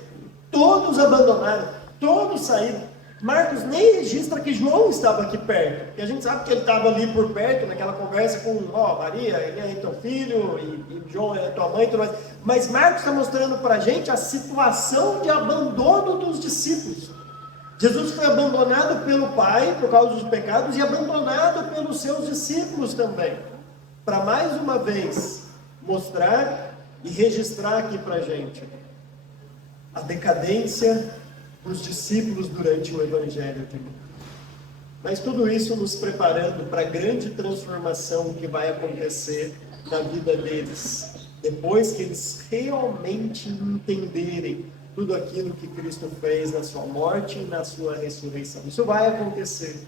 Todos abandonaram, todos saíram. Marcos nem registra que João estava aqui perto, porque a gente sabe que ele estava ali por perto, naquela conversa com Maria, ele é teu filho, e João é tua mãe, tudo mais. Mas Marcos está mostrando para a gente a situação de abandono dos discípulos. Jesus foi abandonado pelo Pai por causa dos pecados e abandonado pelos seus discípulos também, para mais uma vez mostrar e registrar aqui para a gente a decadência dos discípulos durante o Evangelho de Lucas. Mas tudo isso nos preparando para a grande transformação que vai acontecer na vida deles, depois que eles realmente entenderem tudo aquilo que Cristo fez na sua morte e na sua ressurreição. Isso vai acontecer,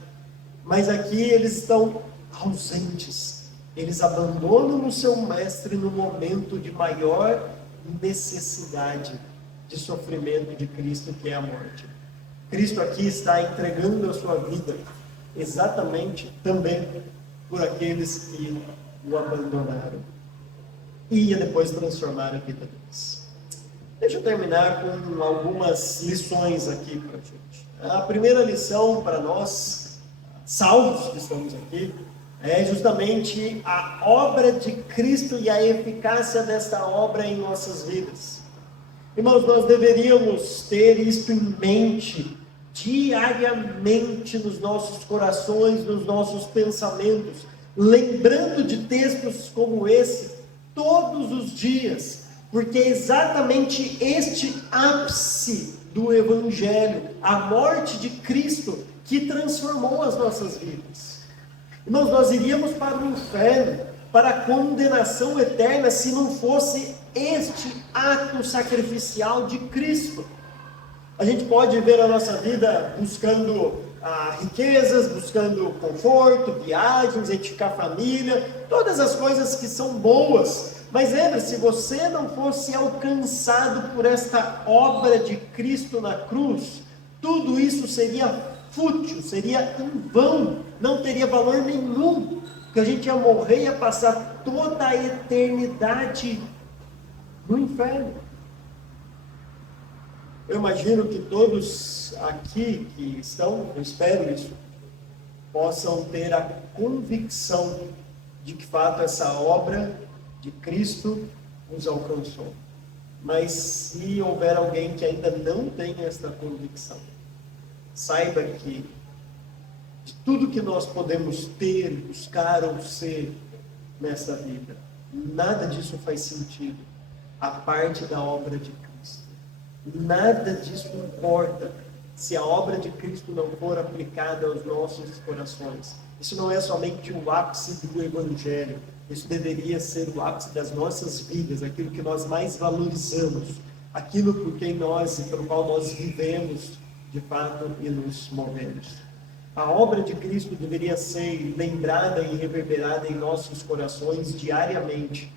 mas aqui eles estão ausentes, eles abandonam o seu mestre no momento de maior necessidade de sofrimento de Cristo, que é a morte. Cristo aqui está entregando a sua vida exatamente também por aqueles que o abandonaram e ia depois transformar a vida deles. Deixa eu terminar com algumas lições aqui para a gente. A primeira lição para nós, salvos que estamos aqui, é justamente a obra de Cristo e a eficácia desta obra em nossas vidas. Irmãos, nós deveríamos ter isso em mente diariamente nos nossos corações, nos nossos pensamentos, lembrando de textos como esse todos os dias, porque é exatamente este ápice do Evangelho, a morte de Cristo, que transformou as nossas vidas. Irmãos, nós iríamos para o inferno, para a condenação eterna, se não fosse este ato sacrificial de Cristo. A gente pode ver a nossa vida buscando riquezas, buscando conforto, viagens, edificar família, todas as coisas que são boas. Mas lembre, se você não fosse alcançado por esta obra de Cristo na cruz, tudo isso seria fútil, seria em vão, não teria valor nenhum, porque a gente ia morrer e ia passar toda a eternidade no inferno. Eu imagino que todos aqui que estão, eu espero isso, possam ter a convicção de que, de fato, essa obra de Cristo nos alcançou. Mas se houver alguém que ainda não tem esta convicção, saiba que de tudo que nós podemos ter, buscar ou ser nessa vida, nada disso faz sentido a parte da obra de Cristo. Nada disso importa se a obra de Cristo não for aplicada aos nossos corações. Isso não é somente o ápice do Evangelho, isso deveria ser o ápice das nossas vidas, aquilo que nós mais valorizamos, aquilo por quem nós e pelo qual nós vivemos de fato e nos movemos. A obra de Cristo deveria ser lembrada e reverberada em nossos corações diariamente,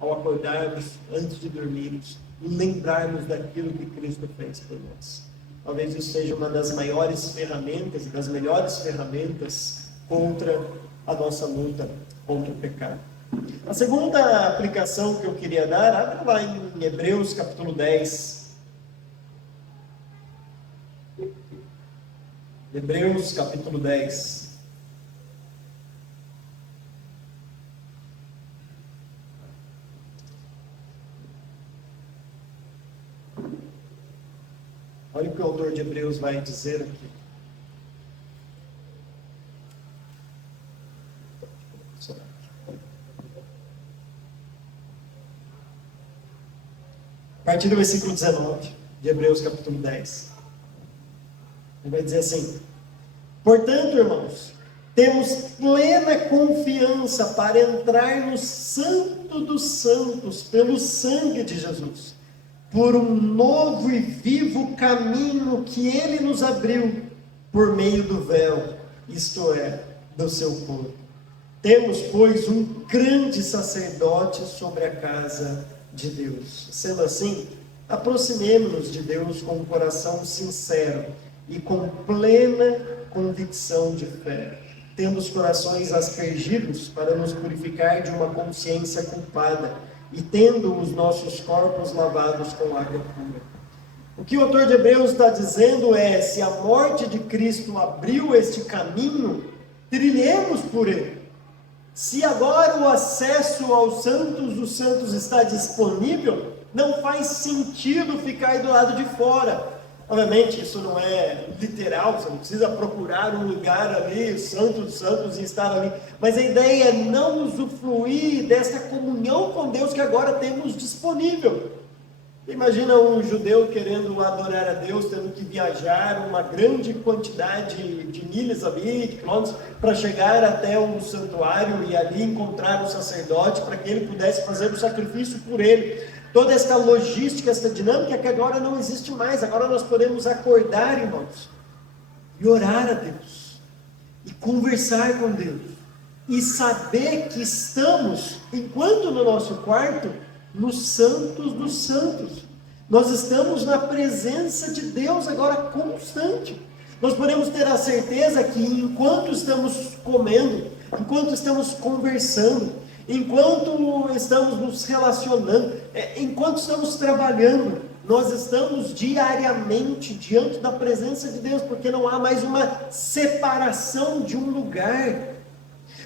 ao acordarmos, antes de dormirmos, e lembrarmos daquilo que Cristo fez por nós. Talvez isso seja uma das maiores ferramentas e das melhores ferramentas contra a nossa luta contra o pecado. A segunda aplicação que eu queria dar, abre lá em Hebreus capítulo 10. Hebreus capítulo 10. Olha o que o autor de Hebreus vai dizer aqui. A partir do versículo 19 de Hebreus capítulo 10. Ele vai dizer assim: portanto, irmãos, temos plena confiança para entrar no Santo dos Santos pelo sangue de Jesus, por um novo e vivo caminho que Ele nos abriu por meio do véu, isto é, do seu corpo. Temos, pois, um grande sacerdote sobre a casa de Deus. Sendo assim, aproximemo-nos de Deus com um coração sincero e com plena convicção de fé, tendo os corações aspergidos para nos purificar de uma consciência culpada e tendo os nossos corpos lavados com água pura. O que o autor de Hebreus está dizendo é: se a morte de Cristo abriu este caminho, trilhemos por ele. Se agora o acesso aos santos dos santos está disponível, não faz sentido ficar do lado de fora. Obviamente isso não é literal, você não precisa procurar um lugar ali, o santo dos santos, e estar ali. Mas a ideia é não usufruir dessa comunhão com Deus que agora temos disponível. Imagina um judeu querendo adorar a Deus, tendo que viajar uma grande quantidade de milhas ali, de quilômetros, para chegar até um santuário e ali encontrar o sacerdote para que ele pudesse fazer o sacrifício por ele. Toda essa logística, essa dinâmica que agora não existe mais. Agora nós podemos acordar, irmãos, e orar a Deus, e conversar com Deus, e saber que estamos, enquanto no nosso quarto, nos santos dos santos. Nós estamos na presença de Deus agora constante. Nós podemos ter a certeza que enquanto estamos comendo, enquanto estamos conversando, enquanto estamos nos relacionando, enquanto estamos trabalhando, nós estamos diariamente diante da presença de Deus, porque não há mais uma separação de um lugar.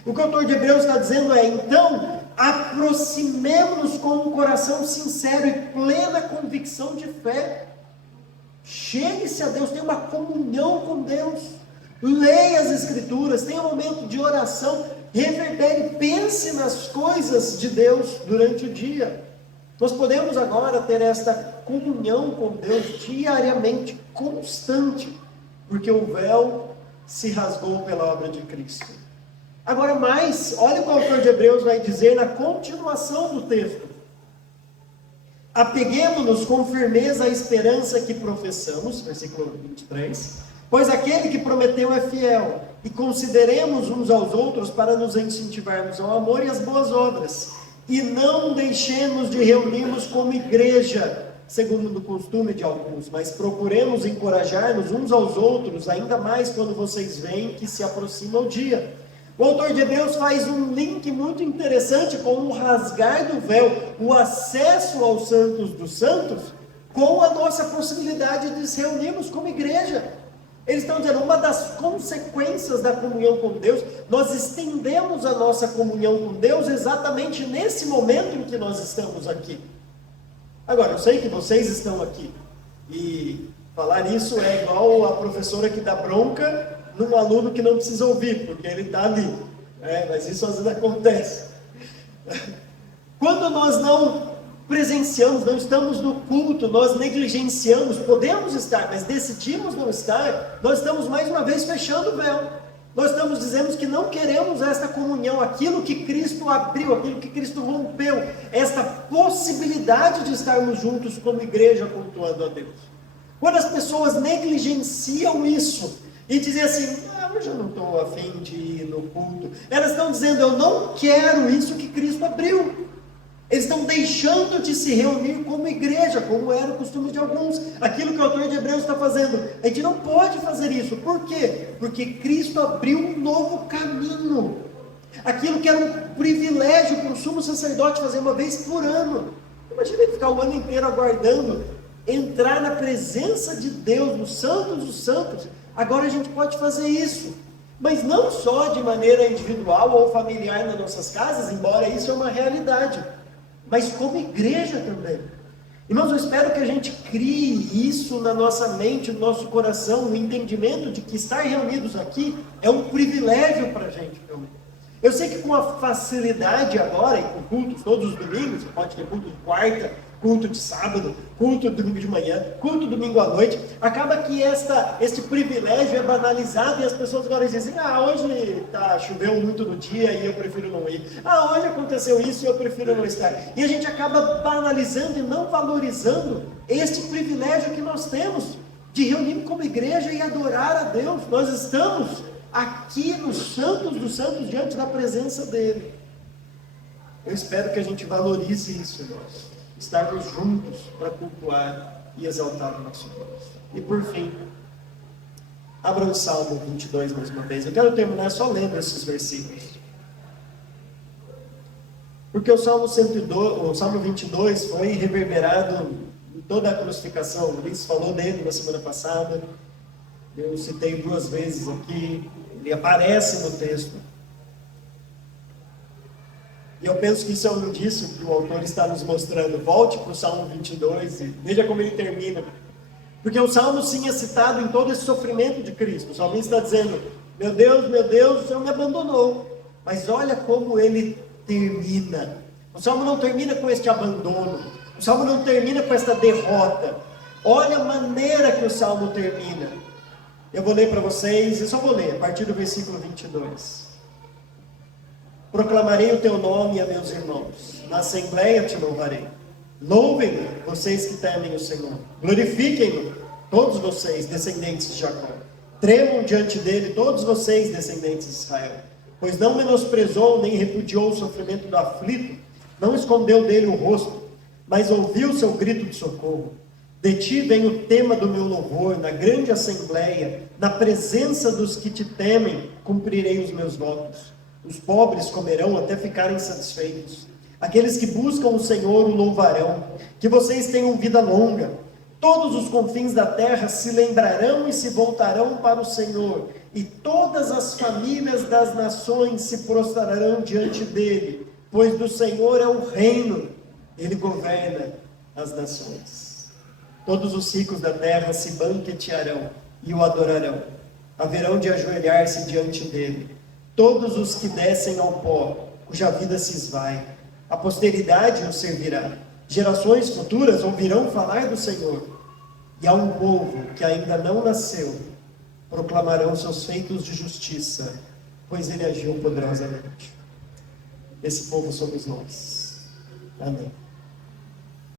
O que o autor de Hebreus está dizendo é: então, aproximemo-nos com um coração sincero e plena convicção de fé. Chegue-se a Deus, tenha uma comunhão com Deus, leia as Escrituras, tenha um momento de oração, reverbere, pense nas coisas de Deus durante o dia. Nós podemos agora ter esta comunhão com Deus diariamente, constante, porque o véu se rasgou pela obra de Cristo. Agora mais, olha o que o autor de Hebreus vai dizer na continuação do texto. Apeguemo-nos com firmeza à esperança que professamos, versículo 23, pois aquele que prometeu é fiel, e consideremos uns aos outros para nos incentivarmos ao amor e às boas obras, e não deixemos de reunirmos como igreja, segundo o costume de alguns, mas procuremos encorajar-nos uns aos outros, ainda mais quando vocês veem que se aproxima o dia. O autor de Hebreus faz um link muito interessante com o rasgar do véu, o acesso aos santos dos santos, com a nossa possibilidade de nos reunirmos como igreja. Eles estão dizendo, uma das consequências da comunhão com Deus, nós estendemos a nossa comunhão com Deus exatamente nesse momento em que nós estamos aqui. Agora, eu sei que vocês estão aqui, e falar isso é igual a professora que dá bronca num aluno que não precisa ouvir, porque ele está ali. Mas isso às vezes acontece. Quando nós não presenciamos, não estamos no culto, nós negligenciamos, podemos estar, mas decidimos não estar, nós estamos mais uma vez fechando o véu. Nós estamos dizendo que não queremos esta comunhão, aquilo que Cristo abriu, aquilo que Cristo rompeu, esta possibilidade de estarmos juntos como igreja cultuando a Deus. Quando as pessoas negligenciam isso, e dizer assim, hoje eu não estou a fim de ir no culto. Elas estão dizendo, eu não quero isso que Cristo abriu. Eles estão deixando de se reunir como igreja, como era o costume de alguns. Aquilo que o autor de Hebreus está fazendo. A gente não pode fazer isso. Por quê? Porque Cristo abriu um novo caminho. Aquilo que era um privilégio para o sumo sacerdote fazer uma vez por ano. Imagina ele ficar o ano inteiro aguardando entrar na presença de Deus, no Santo dos Santos. Agora a gente pode fazer isso, mas não só de maneira individual ou familiar nas nossas casas, embora isso é uma realidade, mas como igreja também. Irmãos, eu espero que a gente crie isso na nossa mente, no nosso coração, o entendimento de que estar reunidos aqui é um privilégio para a gente também. Eu sei que com a facilidade agora, e com cultos todos os domingos, você pode ter culto de quarta, culto de sábado, culto domingo de manhã, culto domingo à noite, acaba que este privilégio é banalizado e as pessoas agora dizem, hoje choveu muito no dia e eu prefiro não ir. Hoje aconteceu isso e eu prefiro não estar. E a gente acaba banalizando e não valorizando este privilégio que nós temos de reunir como igreja e adorar a Deus. Nós estamos aqui nos santos dos santos, diante da presença dele. Eu espero que a gente valorize isso, irmãos. Estarmos juntos para cultuar e exaltar o nosso Deus. E por fim, abra o Salmo 22 mais uma vez. Eu quero terminar só lendo esses versículos. Porque o Salmo 22 foi reverberado em toda a crucificação. O Luiz falou dele na semana passada. Eu citei 2 vezes aqui. Ele aparece no texto. E eu penso que isso é um indício que o autor está nos mostrando. Volte para o Salmo 22 e veja como ele termina. Porque o Salmo sim é citado em todo esse sofrimento de Cristo. O salmista está dizendo, meu Deus, o Senhor me abandonou. Mas olha como ele termina. O Salmo não termina com este abandono. O Salmo não termina com esta derrota. Olha a maneira que o Salmo termina. Eu vou ler para vocês, eu só vou ler a partir do versículo 22. Proclamarei o teu nome a meus irmãos. Na assembleia te louvarei. Louvem-me, vocês que temem o Senhor. Glorifiquem-no, todos vocês, descendentes de Jacó. Tremam diante dele, todos vocês, descendentes de Israel. Pois não menosprezou, nem repudiou o sofrimento do aflito, não escondeu dele o rosto, mas ouviu o seu grito de socorro. De ti vem o tema do meu louvor, na grande assembleia, na presença dos que te temem, cumprirei os meus votos. Os pobres comerão até ficarem satisfeitos. Aqueles que buscam o Senhor o louvarão. Que vocês tenham vida longa. Todos os confins da terra se lembrarão e se voltarão para o Senhor. E todas as famílias das nações se prostrarão diante dele. Pois do Senhor é o reino. Ele governa as nações. Todos os ricos da terra se banquetearão e o adorarão. Haverão de ajoelhar-se diante dele. Todos os que descem ao pó, cuja vida se esvai, a posteridade o servirá. Gerações futuras ouvirão falar do Senhor. E a um povo que ainda não nasceu, proclamarão seus feitos de justiça, pois ele agiu poderosamente. Esse povo somos nós. Amém.